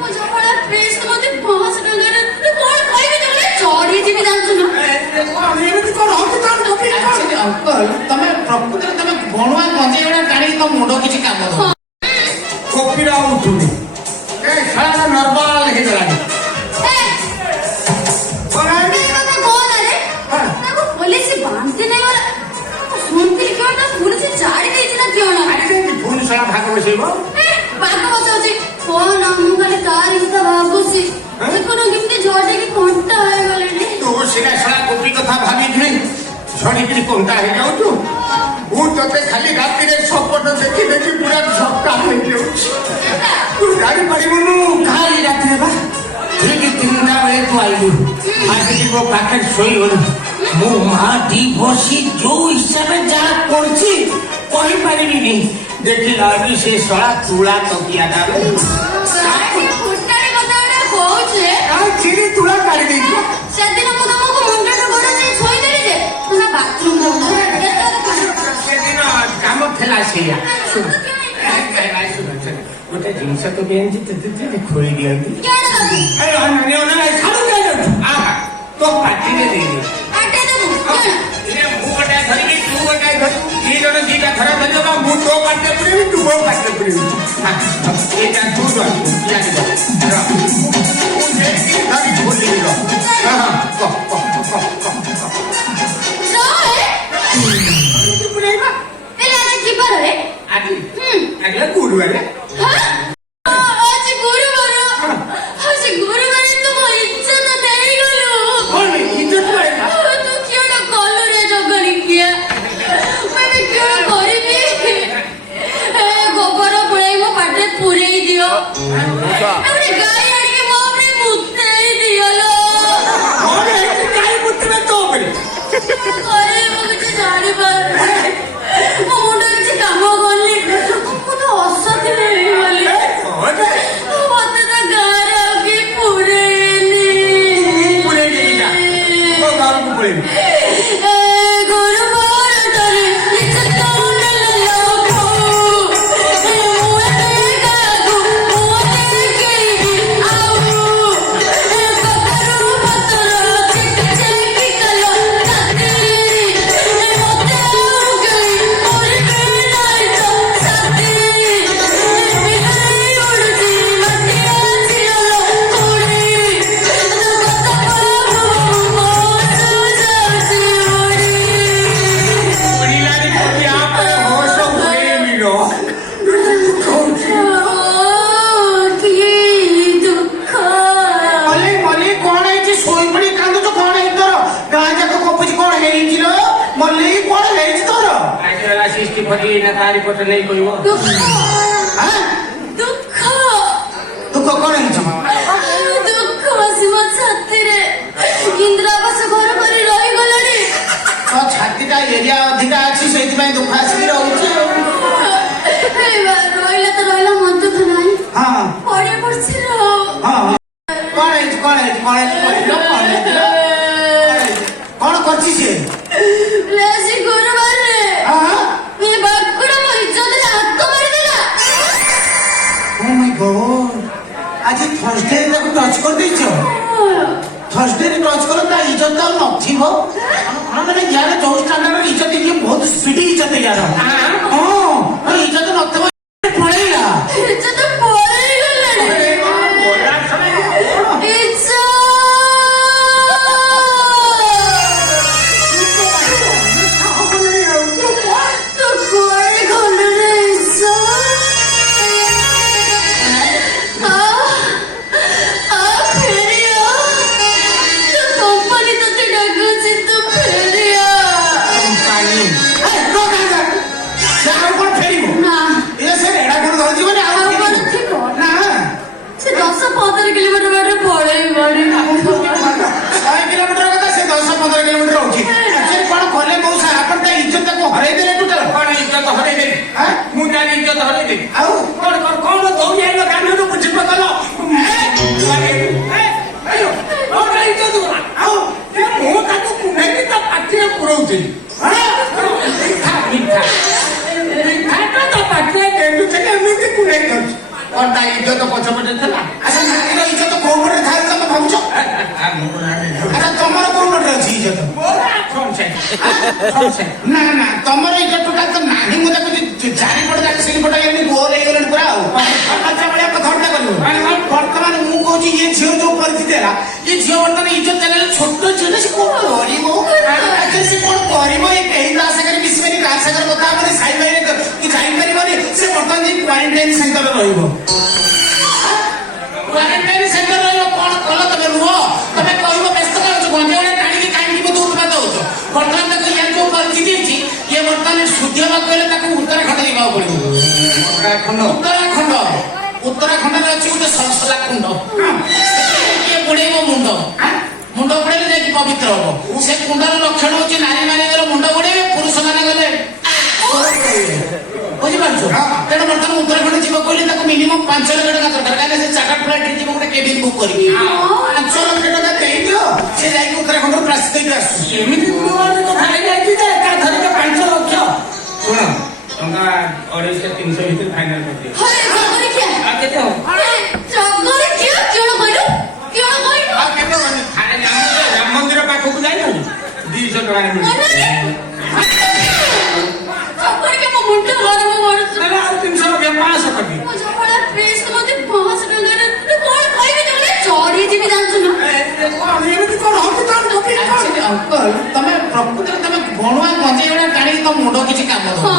ମୁଁ ଜବଳ ପ୍ଲିଜ ମତେ 500 ଟଙ୍କା ଦେ କଣ ଖାଇବି ତମେ ଚଢି ଯିବି ଜାଣିଛୁ ନା ଏମିତି କଣ ହଉଛି ଅଙ୍କଲ ତମେ ପ୍ରକୃତରେ ତମେ ବଣୁଆ ଗଞ୍ଜେଇ ଗୁଡା କାଢିକି ତମ ମୁଣ୍ଡ କିଛି କାମ ଦବ କପିରା ଉଠୁନି ଏ ଖେଳଟା ନର୍ମାଲ ହେଇଗଲାଣି ପୋଲିସ ବାନ୍ତି ନାଇଁ ଗଲା ଶୁଣିଥିଲି କିଏ ତା ପୁଲିସ ଛାଡି ଦେଇଛି ନା କିଏ ପୁଣି ଶଳା ଭାଗ ବସେଇବ ଭାଗ ବସାଉଛି କଣ ମୁଁ ଖାଲି ତାରି କଥା ଭାବୁଛି ଦେଖୁନ କେମିତି ଝଡ଼ିକି କଣ୍ଟା ହେଇଗଲେଣି ତୁ ସିନା ଶଳା ଗୋପୀ କଥା ଭାବିକି ଝଡ଼ିକିରି କଣ୍ଟା ହେଇଯାଉଛୁ ମୁଁ ତତେ ଖାଲି ରାତିରେ ସପଟ ଦେଖି ଦେଖି ପୁରା ଝଟକା ହେଇଯାଉଛି ତୁ ଜାଣିପାରିବୁନୁ କାଲି ରାତିରେ ବା ଠିକ 3ଟା ବେଳେ ତୁ ଆଇଲୁ ଆସିକି ମୋ ପାଖରେ ଶୋଇଗଲୁ ମୋ ମା ବସି ଯୋଉ ହିସାବରେ ଯାହା କରୁଛି କହିପାରିବିନି ଦେଖିଲା ସେ ଶଳା ତୁଳା ତକିଆଟା ଚିରି ତୁଳା କାଢି ଦେଇଛୁ ସେଦିନ ମୁଁ ତମକୁ ମୁଣ୍ଡଟା ଘୋଡେଇ ଶୋଇଦେଲି ଯେ ତୁମେ ବାଥରୁମ ସେଦିନ କାମ ଥିଲା ସେଇଆ ଗୋଟେ ଜିନିଷ ତ ଖୋଳି ଦିଅନ୍ତି ତୋ ପାଟିରେ ଦେଇଦେ ମୁଁ ଗୋଟେ ଧରିବି ତୁ ଗୋଟେ ଧରିବୁ 2 ଜଣ 2ଟା ଧରା ଧରିବା ମୁଁ ତୋ ପାଟିରେ ପୁରେଇବି ତୁ ମୋ ପାଟିରେ ପୁରେଇବୁ ଏଇଟା ତୁ ଧରିବୁ ଧରି ଖୋଲିବି ଆଗେ ଗୁରୁବାରେ तारी पटे नहीं कोई दुख दुख कौन है दुख बसी मो छाती रे इंद्रावास घर करी रही गलनी तो छाती का एरिया अधिका अछि सेति में दुख आसी रहउछ ए बार रोइला तो रोइला मन दुख नाही हां पड़े पड़छि रो हां कौन है कौन करछि से लेसी गुरुवार रे हां ये बाकुड़ा मो इज्जत रे हाथ मारी देला ओ माय गॉड आज थर्सडे तक टच कर देछो थर्सडे रे टच करो ता इज्जत तो नथिबो माने यार जो स्टैंडर्ड इज्जत के बहुत स्पीडी इज्जत यार हां इज्जत नथिबो पळेला इज्जत पळेई गलानी अरे मां बोला छने इज्जत पछपटे ନା ନା ତମର ଏଇଟା ଟୋଟାଲ ତ ନାହିଁ ମୁଁ ତାକୁ ଚାରିପଟ ଯାକ ସେଇପଟ ଗୋଲ ହେଇଗଲାଣି ପୁରା ଆଉ ଭଳିଆ କଥାବାର୍ତ୍ତା କରିବ ବର୍ତ୍ତମାନ ମୁଁ କହୁଛି ଇଏ ଝିଅ ଯୋଉ ପରିସ୍ଥିତି ହେଲା ଏ ଝିଅ ବର୍ତ୍ତମାନ ଇଜ୍ଜତ ଚାଲିଲେ ଛୋଟ ଝିଅଟା ସେ କଣ କରିବ ସେ କଣ କରିବ ଏ କେହି ତା ସାଙ୍ଗରେ ମିଶିବନି କାହା ସାଙ୍ଗରେ କଥା ହବନି ସାଇ ଭାଇରେ କି ଯାଇପାରିବନି ସେ ବର୍ତ୍ତମାନ ଯାଇ କ୍ୱାରେଣ୍ଟାଇନ ସେଣ୍ଟରରେ ରହିବ କ୍ୱାରେଣ୍ଟାଇନ ସେଣ୍ଟର ରହିବ କଣ କଲ ତମେ ରୁହ ତମେ କହିବ ବ୍ୟସ୍ତ କାହୁଛ ଗଞ୍ଜେଇ ଟାଣିକି କାହିଁକି ଉତ୍ପାଦ ହଉଛ ବର୍ତ୍ତମାନ ତାକୁ ଇଏ ଯୋଉ ପରିସ୍ଥିତି ହେଇଛି ଇଏ ବର୍ତ୍ତମାନ ସୂର୍ଯ୍ୟ ହେବାକୁ ହେଲେ ତାକୁ ଉତ୍ତରାଖଣ୍ଡ ଯିବାକୁ ପଡିବ ଉତ୍ତରାଖଣ୍ଡରେ ଅଛି ଗୋଟେ ସଲସଲା କୁଣ୍ଡ କିଏ ବୁଡେଇବ ମୁଣ୍ଡ ବୁଡେଇଲେ ଯାଇକି ପବିତ୍ର ହବ ସେ କୁଣ୍ଡର ଲକ୍ଷଣ ହଉଛି ନାରୀ ମାନଙ୍କର ମୁଣ୍ଡ ବୁଡେଇବେ ପୁରୁଷ ମାନେ ଗଲେ ବୁଝିପାରୁଛ ତେଣୁ ବର୍ତ୍ତମାନ ଉତ୍ତରାଖଣ୍ଡ ଯିବ କହିଲେ ତାକୁ ମିନିମମ୍ 5 ଲକ୍ଷ ଟଙ୍କା ଦରକାର କାହିଁକି ସେ ଚାର୍ଟର ଫ୍ଲାଇଟ୍ ଯିବ ଗୋଟେ କେବିନ ବୁକ୍ କରିକି 5 ଲକ୍ଷ ଟଙ୍କା ଦେଇଦିଅ ସେ ଯାଇକି ଉତ୍ତରାଖଣ୍ଡରୁ ପ୍ରାସି ଦେଇକି ଆସୁଛି ଏମିତି କଥା ହେଇଯାଇଛି ଯେ ଏକା ଧରିକି 5 ଲକ୍ଷ ଶୁଣ ଟଙ୍କା 250-300 ଭିତରେ ଫାଇନାଲ କରିଦିଅ କେତେ ହବ ରାମ ମନ୍ଦିର ପାଖକୁ ଯାଇନି 200 ଟଙ୍କା ଆଉ 300 ଲକ୍ଷ 500 କରିଦିଅ ତମେ ପ୍ରକୃତରେ ତମେ ବଣୁଆ ଗଞ୍ଜେଇ ଗୁଡା କାଢିକି ତମ ମୁଣ୍ଡ କିଛି କାମ ଦବ